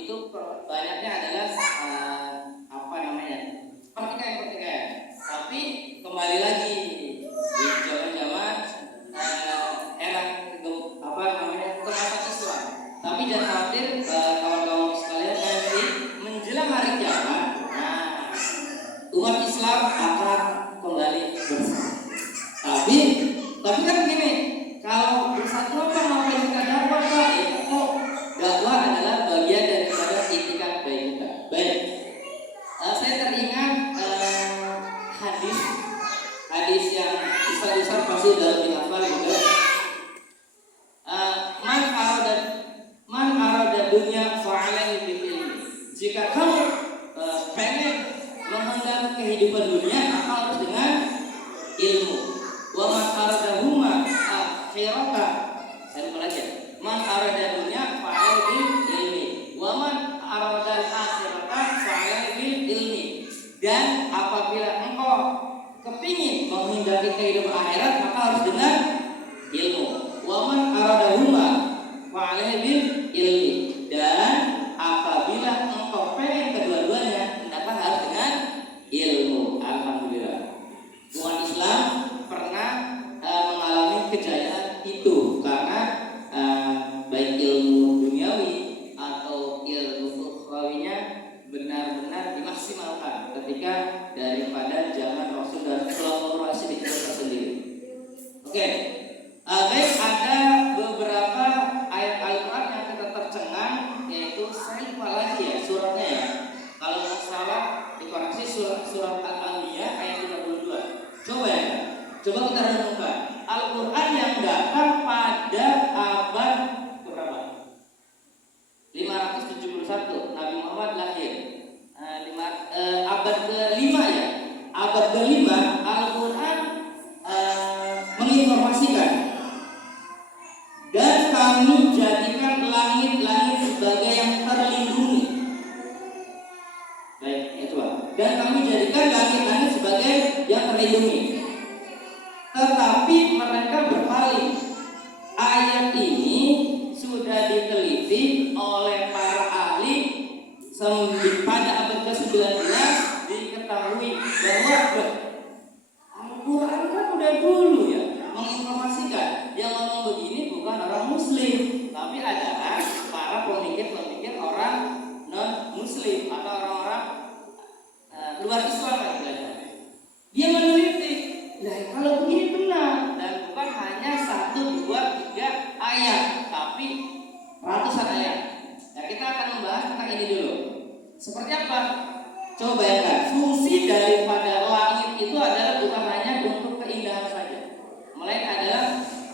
itu banyaknya adalah pertikaian. Tapi kembali lagi di zaman-zaman era kemasan Islam. Tapi jangan khawatir kawan-kawan sekalian, nanti menjelang hari kiamat, umat Islam akan kembali bersatu. Tapi kan begini, kalau bersatu apa ngapain kita dakwah Pak? Dakwah adalah bagian daripada itikat baik kita. Baik, saya teringat hadis yang besar pasti dalam dihafal juga. Man arada dunya fa'alaihi bil ilmi. Jika kamu pengen menghendaki kehidupan dunia, maka harus dengan ilmu. Wa man arada huma akhirata. Saya belajar. Man arada dunya fa'alaihi bil ilmi. Wa man arada akhirata fa'alaihi bil ilmi. Dan apabila engkau kepingin menghindari kehidupan akhirat, maka harus dengan ilmu. Wa man arada huma fa'alaihi bil ilmi. Dan apabila engkau pengen kedua-duanya, maka harus dengan ilmu. Alhamdulillah, umat Islam pernah mengalami kejayaan itu karena baik ilmu duniawi atau ilmu ukhrawinya benar-benar dimaksimalkan ketika daripada zaman Rasul dan Sallallahu Alaihi Wasallam tersendiri. Oke, baik, ada beberapa ayat Al-Quran yang kita tercengang, yaitu saya lupa lagi ya suratnya ya. Kalau nggak salah dikoreksi surat Al-Anbiya ayat 52. Coba kita renungkan. Al-Quran yang datang pada abad berapa? 571 Nabi Muhammad lahir. Abad ke-5 ya. Abad ke-5 Al-Quran menginformasikan, dan kami jadikan langit-langit sebagai yang terlindungi. Baik, itu Pak. Dan kami jadikan langit-langit sebagai yang terlindungi. Tetapi mereka berpaling. Ayat ini sudah diteliti oleh para ahli pada abad ke-19. Diketahui bahwa Al-Quran kan udah dulu ya menginformasikan yang ngomong begini bukan orang muslim, tapi adalah para pemikir-pemikir orang non-muslim atau orang-orang luar Islam istilahnya. Dia meneliti, nah kalau begini benar, dan bukan hanya 1, 2, 3 ayat, tapi ratusan ayat. Nah, kita akan membahas tentang ini dulu. Seperti apa? Coba bayangkan, fungsi daripada langit itu adalah bukan hanya untuk keindahan saja, melainkan adalah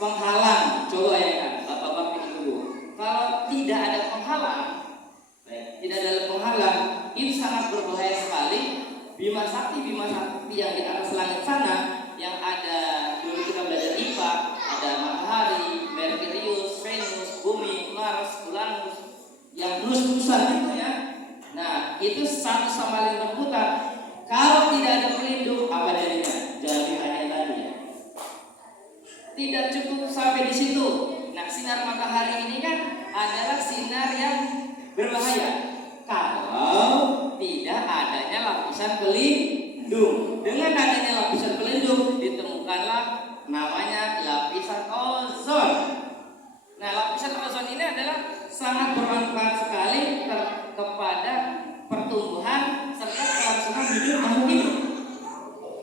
penghalang. Coba bayangkan, bapak-bapak ibu, kalau tidak ada penghalang, ini sangat berbahaya sekali. Bima Sakti yang di atas langit sana, yang ada dulu kita belajar IPA, ada matahari, Merkurius, Venus, bumi, Mars, Uranus, yang terus-terusan gitu ya. Nah, itu satu sama lain berputar. Kalau tidak ada pelindung, apa jadinya? Jadi hanya tadi ya. Tidak cukup sampai di situ. Nah, sinar matahari ini kan adalah sinar yang berbahaya kalau tidak adanya lapisan pelindung. Dengan adanya lapisan pelindung, ditemukanlah namanya lapisan ozon. Nah, lapisan ozon ini adalah sangat bermanfaat sekali kepada pertumbuhan serta kelangsungan hidup makhluk hidup.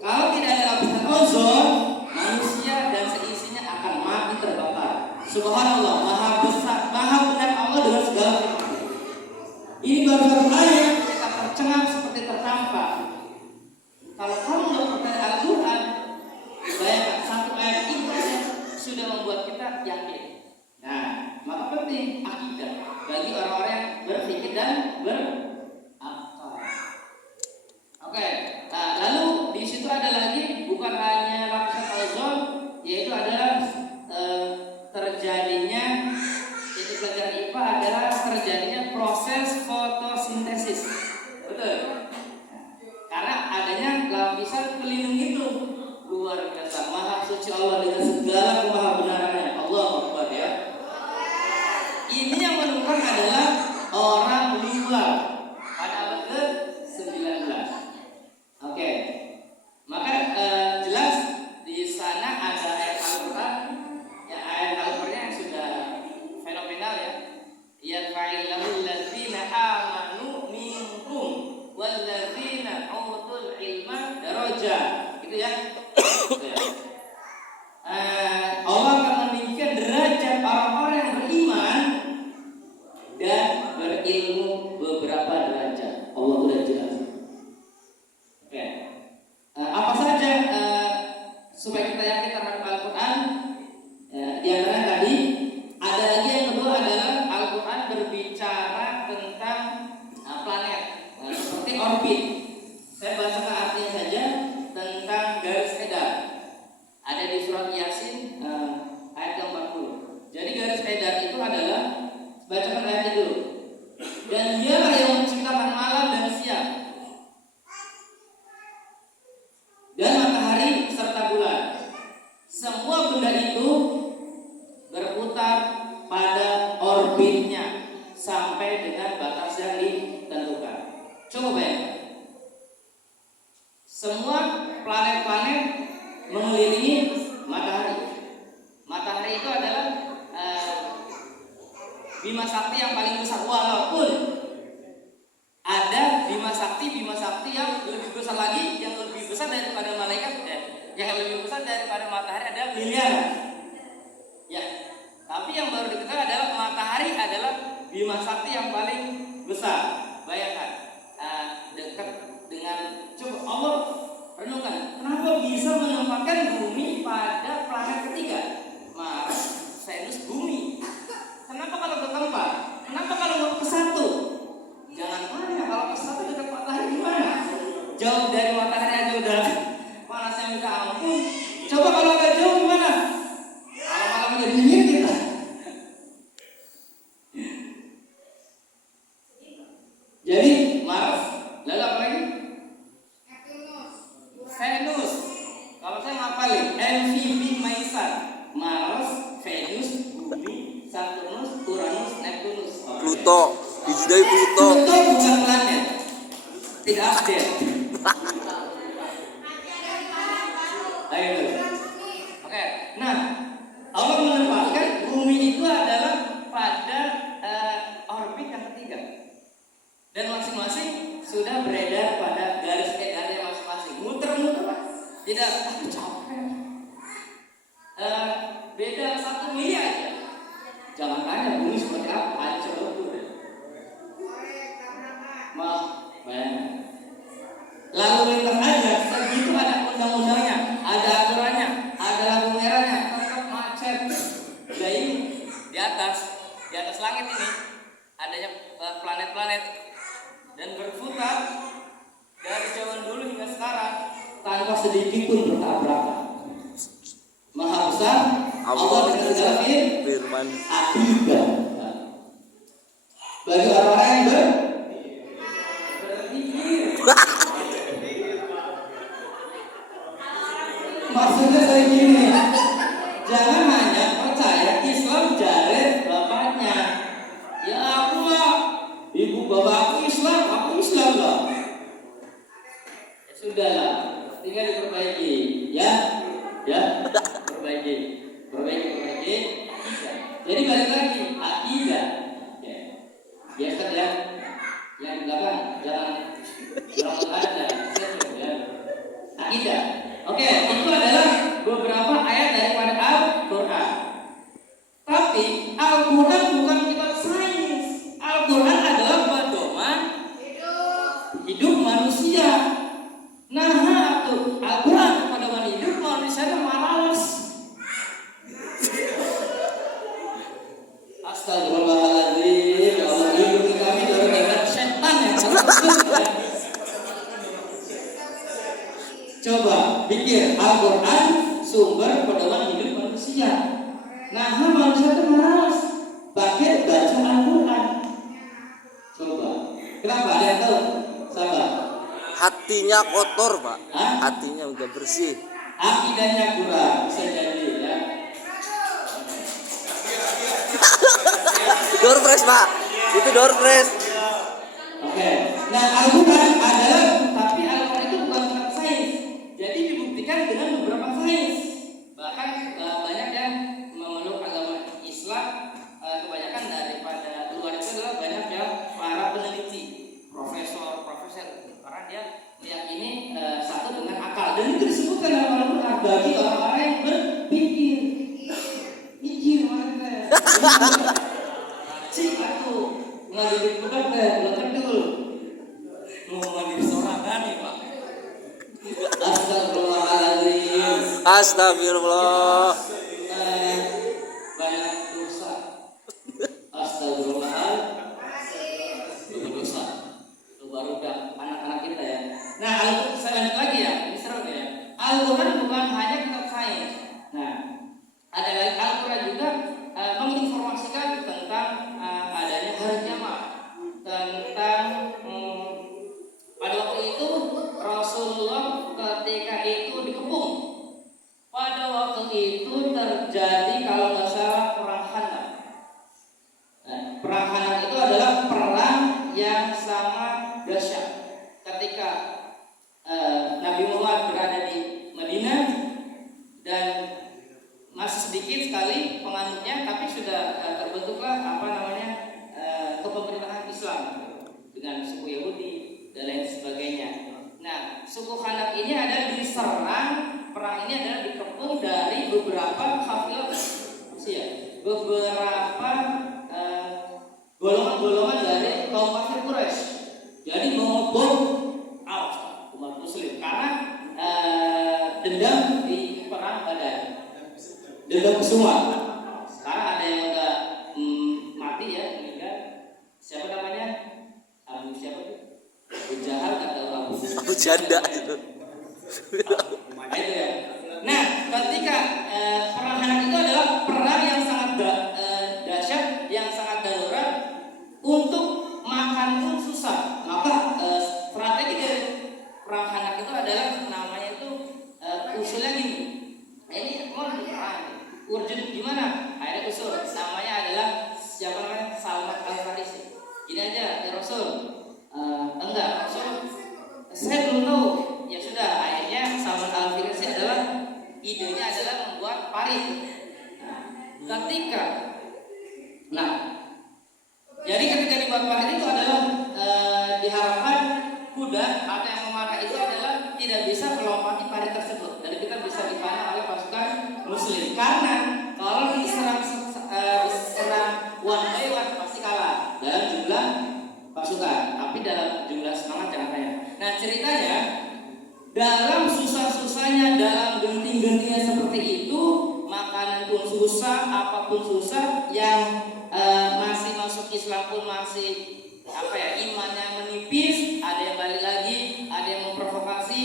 Kalau tidak ada lapisan ozon, manusia dan seisinya akan mati terbakar. Subhanallah, maha besar, maha benar Allah dengan segala firman. Ini baru satu ayat kita tercengang seperti tertampar. Kalau kamu nggak percaya Al-Quran, bayangkan satu ayat itu sudah membuat kita yakin. Nah, maka penting akidah bagi orang-orang yang berpikir dan berakal. Oke, nah, lalu di situ ada lagi bukan hanya lapisan ozon, yaitu adalah terjadinya, itu pelajaran IPA adalah terjadinya proses fotosintesis. Betul? Karena adanya lapisan pelindung itu luar biasa. Maha suci Allah dengan segala kemahabenarannya. Allah Akbar ya. Ini yang menemukan adalah orang yarfa'il lahul ladzina amanu minkum wal ladzina utul ilma darajat. Gitu ya. Allah akan meninggikan derajat orang-orang yang beriman dan berilmu beberapa derajat. Allah sudah jelas. Oke. Apa saja supaya kita yakin terhadap Al-Quran? Di antara tadi ada lagi yang kedua adalah Al-Quran berbicara tentang planet, seperti orbit. Saya bacakan artinya saja tentang garis edar. Ada di surat Yasin ayat ke-40. Jadi garis edar itu adalah, bacakan ayat itu. Dan dialah yang menciptakan malam dan siang, dan matahari serta bulan. Semua benda itu berputar pada orbitnya sampai dengan batas yang ditentukan. Coba bayangkan. Semua planet-planet mengelilingi matahari. Matahari itu adalah bima sakti yang paling besar, walaupun ada bima sakti yang lebih besar lagi, yang lebih besar daripada malaikat, yang lebih besar daripada matahari ada miliaran. Ya, tapi yang baru diketahui adalah matahari adalah bima sakti yang paling besar. Bayangkan, dekat dengan, coba Allah renungkan, kenapa bisa menempatkan bumi pada planet ketiga? Mars, Venus, bumi. Kenapa kalau ke tempat? Kenapa kalau nggak ke satu? Jangan tanya, kalau ke satu dekat matahari gimana? Jauh dari matahari aja udah panasnya minta ampun. Coba kalau agak jauh gimana? Kalau malam udah dingin kita. Jadi Mars, lalu apa lagi? Venus. Kalau saya ngapalin MVB Maisar, Mars, Venus, Bumi, Saturnus, Uranus, Neptunus. Pluto, dijudai Pluto. Pluto bukan planet, tidak update. Ayo. Oke. Nah, Allah menempatkan bumi itu adalah pada orbit yang ketiga, dan masing-masing sudah beredar pada garis edarnya masing-masing. Muter-muter, tidak capek. Beda 1 mili aja. Jangan tanya bumi seperti apa, hancur lebur. Bayangkan. Lalu lintas aja, segitu ada undang-undangnya, ada aturannya, ada lampu merahnya, tetap macet. Jadi di atas langit ini adanya planet-planet dan berputar dari zaman dulu hingga sekarang tanpa sedikit pun bertabrakan. Maha besar Allah dengan segala firman akidah. Bagi orang-orang yang berpikir. Maksudnya saya gini, jangan hanya percaya Islam jaret bapaknya. Ya aku lah, ibu bapak aku Islam, aku Islam lah. Ya sudahlah, tinggal diperbaiki, ya, perbaiki. Jadi balik lagi, akidah. Ya kan ya, yang di belakang jangan ada, ya. Akidah. Oke, itu adalah beberapa ayat daripada Al-Quran. Tapi Al-Quran bukan kitab sains. Al-Quran adalah pedoman hidup manusia. Nah, tuh Al-Quran pedoman hidup manusia malas. Astagfirullahaladzim. Ya Allah, hidup kami dari setan ya. Coba pikir, Al-Quran sumber pedoman hidup manusia. Nah, manusia itu malas pakai baca Al-Quran. Coba, kenapa? Ada yang tahu? Sabar. Hatinya kotor, Pak. Hah? Hatinya udah bersih. Akidahnya kurang, bisa jadi ya. Door press, Pak. Itu door press. Oke. Nah, Al-Quran adalah, tapi Al-Quran itu bukan kitab sains. Jadi dibuktikan dengan beberapa sains. Bahkan banyak yang memeluk agama Islam, kebanyakan daripada luar itu adalah ada para peneliti, profesor karena dia meyakini satu dengan akal, dan itu disebutkan dalam Al-Quran bagi orang-orang yang berpikir. Mikir mereka cik aku ngadili budak teh belum kedul mau mandi sorangan nih Pak. Astagfirullahaladzim. Astagfirullah. Banyak dosa. Astagfirullahaladzim. Dosa. Itu baru anak-anak kita ya. Nah, Al-Quran saya lanjut lagi ya. Ini seru ya. Al-Quran bukan hanya kitab sains. Nah, ada lagi Al-Quran juga menginformasikan tentang adanya hari kiamat, tentang pada waktu itu Rasulullah ketika itu dikepung. Pada waktu itu terjadi kalau nggak salah perang Khandaq. Perang Khandaq itu adalah perang yang sangat dahsyat. Ketika Nabi Muhammad berada di Madinah dan masih sedikit sekali penganutnya, tapi sudah terbentuklah kepemerintahan Islam dengan suku Yahudi dan lain sebagainya. Nah, suku Khandaq ini adalah diserang, perang ini adalah dikepung dari beberapa kafilah, beberapa golongan-golongan dari kaum kafir Quraisy. Jadi mengebom umat Muslim karena dendam di perang Badar. Dendam semua. Sekarang ada yang udah mati ya, meninggal. Siapa namanya? Abu siapa itu? Abu Jahal atau Abu Janda itu. Itu ya. Nah, ketika perang Khandaq itu adalah perang yang sangat dahsyat, yang sangat darurat, untuk makan pun susah. Maka strategi dari perang Khandaq itu adalah namanya itu usulnya gini. Ini mau diperang, urgent gimana? Akhirnya usul, namanya adalah siapa namanya? Salman Al-Farisi. Gini aja, ya Rasul. Enggak, Rasul. Saya belum tahu. Ya sudah, akhirnya Salman Al-Farisi adalah idenya adalah membuat parit. Jadi ketika dibuat parit itu adalah diharapkan kuda atau yang memanah itu adalah tidak bisa melompati parit tersebut, dan kita bisa dipanah oleh pasukan Muslim. Karena kalau diserang one by one pasti kalah dalam jumlah pasukan, tapi dalam jumlah semangat jangan tanya. Nah, ceritanya dalam susah-susahnya, dalam genting-gentingnya seperti itu, makanan pun susah, apapun susah, yang masih masuk Islam pun masih imannya menipis, ada yang balik lagi, ada yang memprovokasi,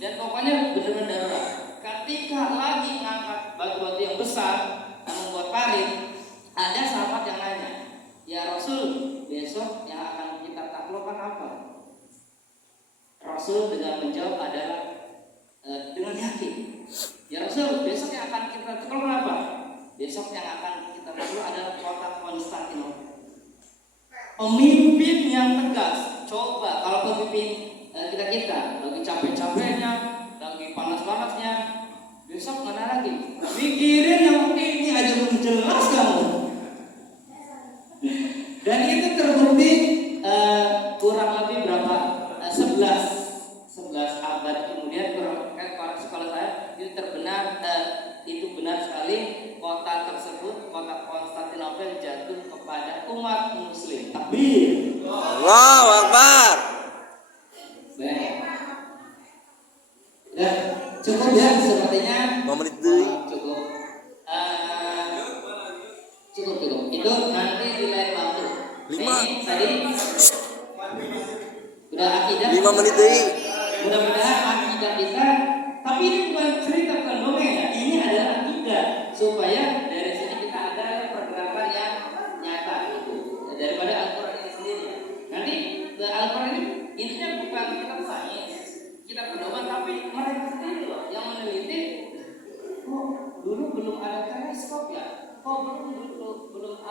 dan pokoknya benar-benar darurat. Ketika lagi ngangkat batu-batu yang besar dan membuat parit, ada sahabat yang nanya, ya Rasul, besok yang akan kita taklukkan apa? Rasul dengan menjawab adalah dengan yakin, ya Rasul, besok yang akan kita taklukkan apa? Besok yang akan kita takluk adalah kota Konstantinopel. Pemimpin yang tegas. Coba kalau pemimpin kita lagi capek-capeknya, lagi panas-panasnya, besok mana lagi? Pikirin yang ini aja belum jelas kamu. Dan itu terbukti kurang lebih berapa? 11 abad kemudian, sekolah saya itu itu benar sekali, kota tersebut, kota Konstantinopel, jatuh kepada umat Muslim. Takbir. Allahu Akbar. Baik. Ya, cukup ya sepertinya. Menit deui. Cukup. Cukup. Itu nanti di lain waktu. 5. Tadi udah akidah. 5 menit deui. Mudah-mudahan akidah kita, tapi ini bukan cerita, bukan dongeng ya. Ini adalah akidah, supaya dari sini kita ada pergerakan yang nyata itu daripada Al-Quran ini sendiri. Nanti Al-Quran ini intinya bukan kita sains, kita pedoman, tapi mereka sendiri loh yang meneliti. Kok dulu belum ada teleskop ya? Kok belum